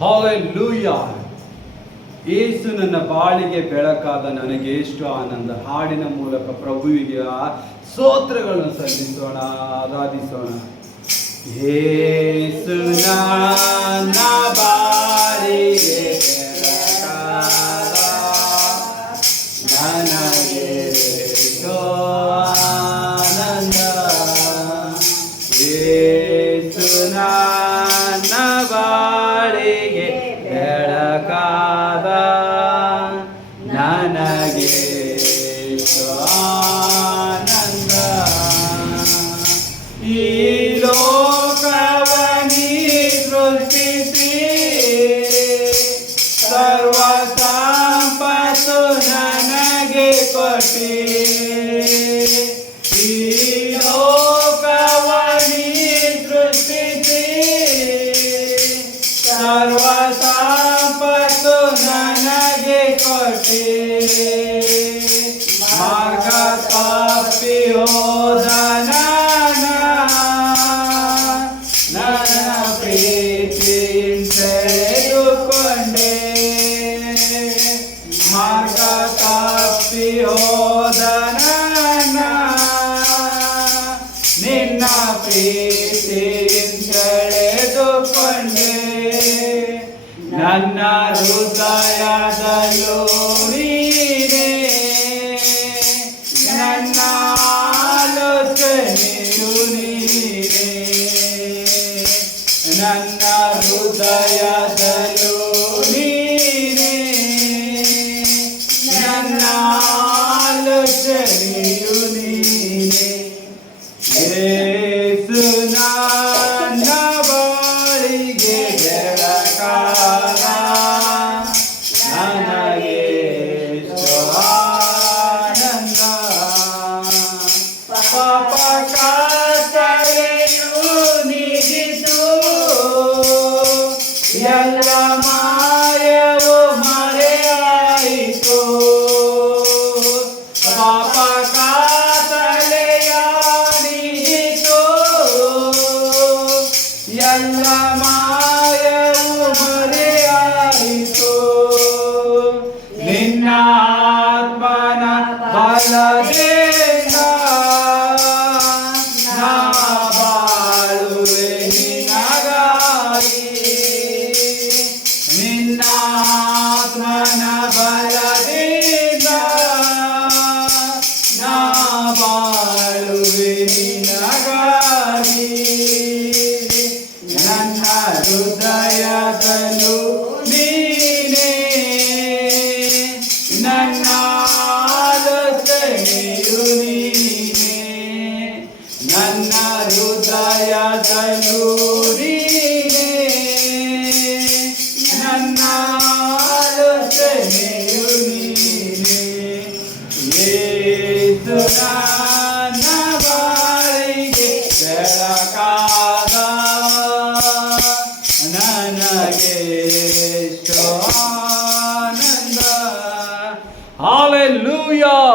Hallelujah. ಯೇಸು ನನ್ನ ಬಾಳಿಗೆ ಬೆಳಕಾದ ನನಗೆ ಎಷ್ಟು ಆನಂದ. ಹಾಡಿನ ಮೂಲಕ ಪ್ರಭುವಿಗೆ ಸ್ತೋತ್ರಗಳನ್ನು ಸಲ್ಲಿಸೋಣ, ಆರಾಧಿಸೋಣ. ಯೇಸು ನನ್ನ ಬಾಳಿಗೆ ಬೆಳಕಾದ ನನಗೆ ಎಷ್ಟು ಆನಂದ. ಯೇಸು ನನ್ನ ಬಾಳಿಗೆ ಬೆಳಕಾದ ನನಗೆ ಎಷ್ಟು ಆನಂದ. ಈ ಲೋಕವನಿ ಸೃಷ್ಟಿಸಿ ಸರ್ವ ಸಂಪತ್ತು ನನಗೆ ಕೊಟ್ಟಿ. ಈ ಲೋಕವನಿ ಸೃಷ್ಟಿಸಿ ಸರ್ವ ಸಂಪತ್ತು ನನಗೆ ಕೊಟ್ಟಿ. ಮಾರ್ಗ ತಪ್ಪಿ ಹೋದ ನನ್ನ ಪ್ರೀತಿಯಿಂದ ಸೆಳೆದುಕೊಂಡೆ. ಮಾರ್ಗ ತಪ್ಪಿ ಹೋದ ನಿನ್ನ ಪ್ರೀತಿಯಿಂದ ಸೆಳೆದುಕೊಂಡೆ. ನನ್ನ ಹೃದಯದಲ್ಲೂ ನೀನೇ, ನನ್ನ ಆಲೋಚನೆಯು ನೀನೇ. ನನ್ನ ಹೃದಯದಲ್ಲೂ ನೀನೇ, ನನ್ನ ಆಲೋಚನೆಯು ನೀನೇ. ಯೇಸು ನನ್ನ ಬಾಳಿಗೆ ಬೆಳಕಾದ ನನಗೆ ಎಷ್ಟು ಆನಂದ. ಪಾಪ ಕತ್ತಲೆಯು ನೀಗಿತು, ಎಲ್ಲ ಮಾಯವು ಮರೆಯಾಯಿತು. ಪಾಪ ಕತ್ತಲೆಯ ನೀಗಿತು, ಎಲ್ಲ ಮಾಯವು ಮರೆಯಾಯಿತು. ನಿನ್ನ ಆತ್ಮನ ಬಲದಿಂದ ನಾ ಬಾಳುವೆ ನಿನಗಾಗಿ. ನಿನ್ನ ಆತ್ಮನ ಬಲದಿಂದ ನಾ ಬಾಳುವೆ ನಿನಗಾಗಿ. ನನ್ನ ಹೃದಯದಲ್ಲೂ ನೀನೇ, ನನ್ನ ಆಲೋಚನೆಯು ನೀನೇ. ನನ್ನ ಹೃದಯದಲ್ಲೂ